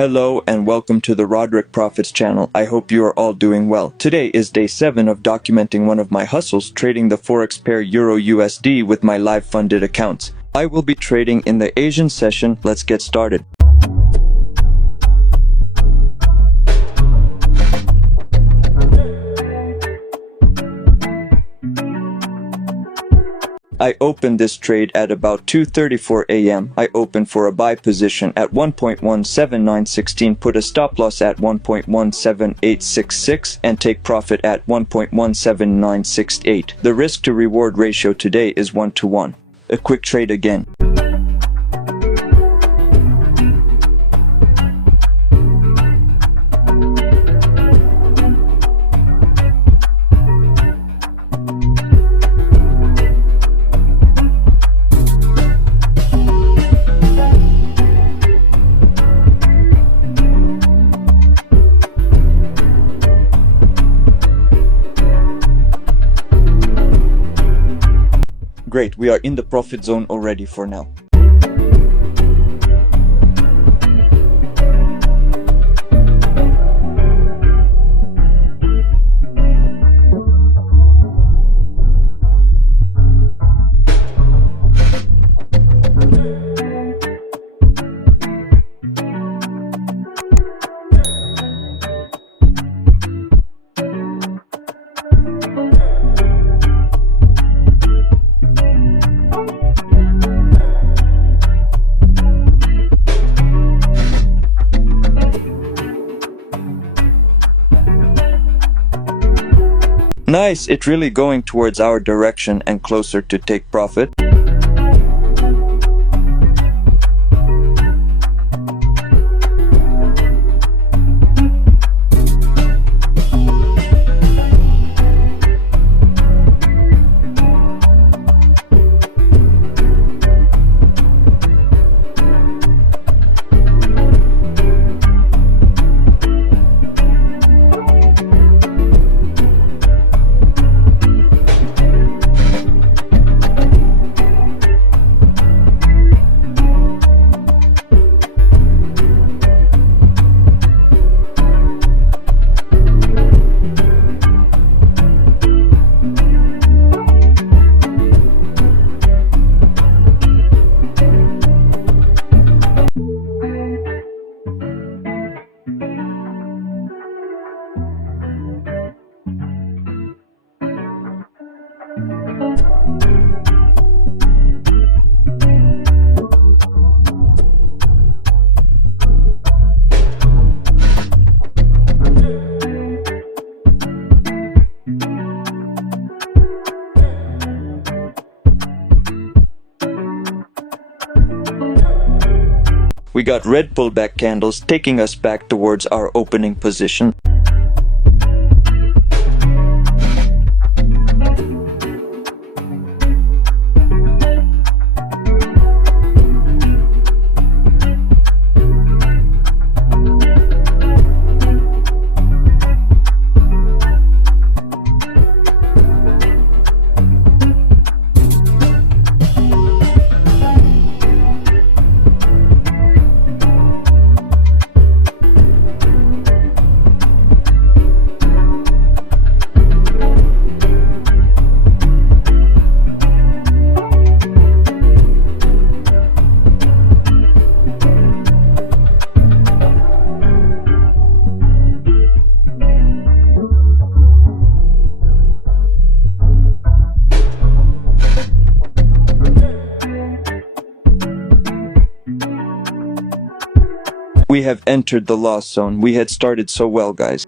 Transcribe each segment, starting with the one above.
Hello and welcome to the Roderick Profits channel. I hope you are all doing well. Today is day 7 of documenting one of my hustles, trading the forex pair Euro USD with my live funded accounts. I will be trading in the Asian session. Let's get started. I opened this trade at about 2:34 a.m. I opened for a buy position at 1.17916, put a stop loss at 1.17866, and take profit at 1.17968. The risk to reward ratio today is 1:1. A quick trade again. Great, we are in the profit zone already for now. Nice, it's really going towards our direction and closer to take profit. We got red pullback candles taking us back towards our opening position. We have entered the loss zone. We had started so well, guys.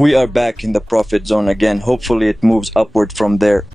We are back in the profit zone again. Hopefully it moves upward from there.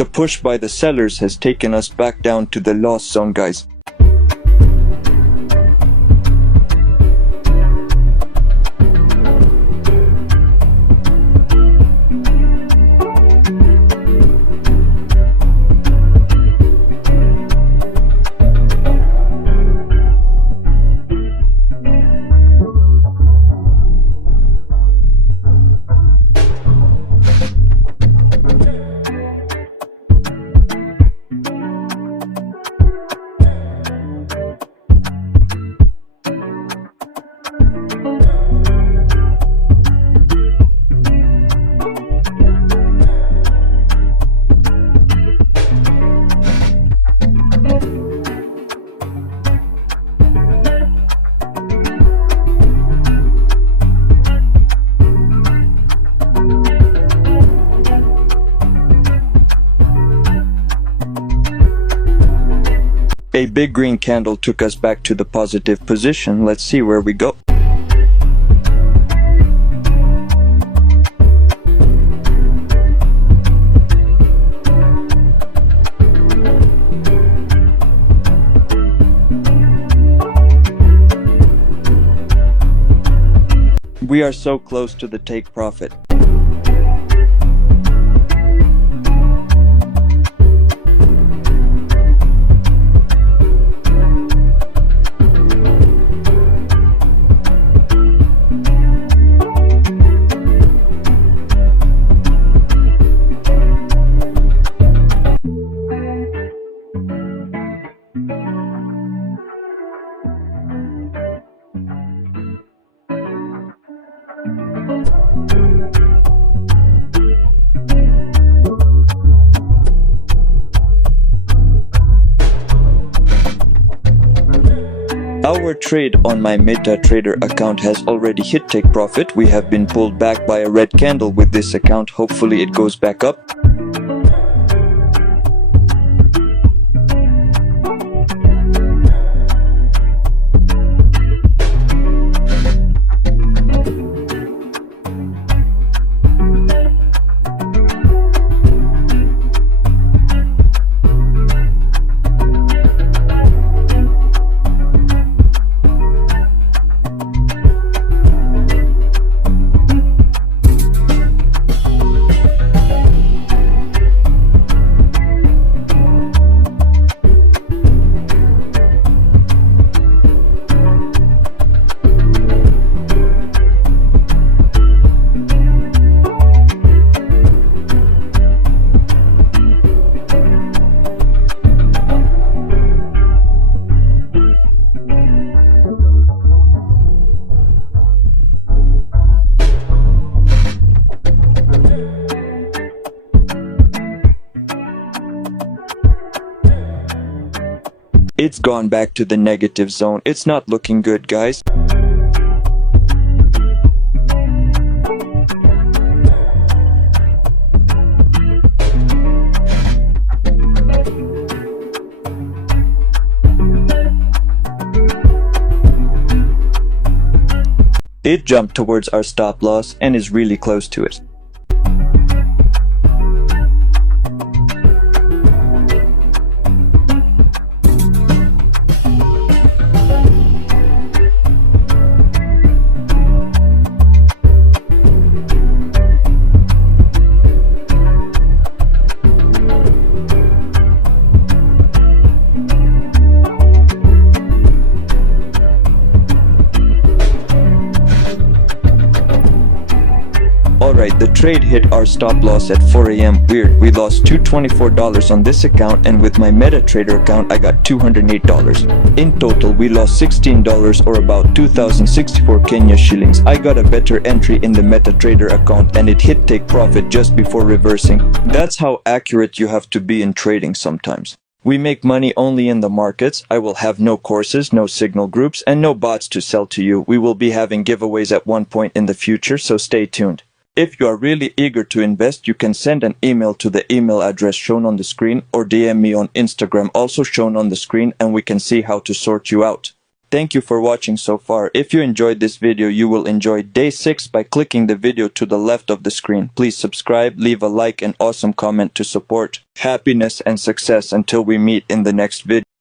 The push by the sellers has taken us back down to the loss zone, guys. A big green candle took us back to the positive position. Let's see where we go. We are so close to the take profit. Our trade on my MetaTrader account has already hit take profit. We have been pulled back by a red candle with this account. Hopefully it goes back up. It's gone back to the negative zone. It's not looking good, guys. It jumped towards our stop loss and is really close to it. Alright, the trade hit our stop loss at 4 a.m. Weird, we lost $224 on this account, and with my MetaTrader account I got $208. In total, we lost $16 or about 2064 Kenya shillings. I got a better entry in the MetaTrader account and it hit take profit just before reversing. That's how accurate you have to be in trading sometimes. We make money only in the markets. I will have no courses, no signal groups, and no bots to sell to you. We will be having giveaways at one point in the future, so stay tuned. If you are really eager to invest, you can send an email to the email address shown on the screen or DM me on Instagram, also shown on the screen, and we can see how to sort you out. Thank you for watching so far. If you enjoyed this video, you will enjoy day 6 by clicking the video to the left of the screen. Please subscribe, leave a like and awesome comment to support. Happiness and success until we meet in the next video.